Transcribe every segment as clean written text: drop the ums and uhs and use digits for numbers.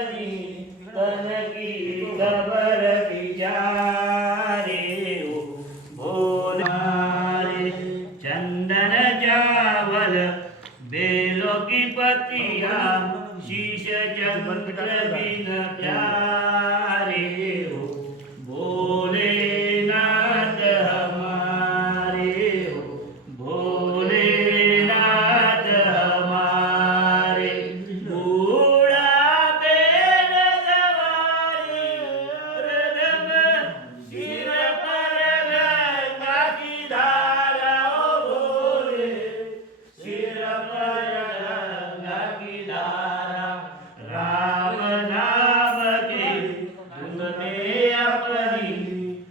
अपनी तन की खबर विचारे हो भोलारे चंदन चावल बेलों की पत्तियां शीश चंद्र बिन प्यारे हो भोलेनाथ हमारे हो भोलेनाथ हमारे बूढ़ा बेल सवारी हृदय सिर पर गंगा की धारा ओ भोले सिर पर गंगा की धारा राम नाम की धुन में अपनी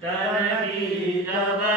तन की खबर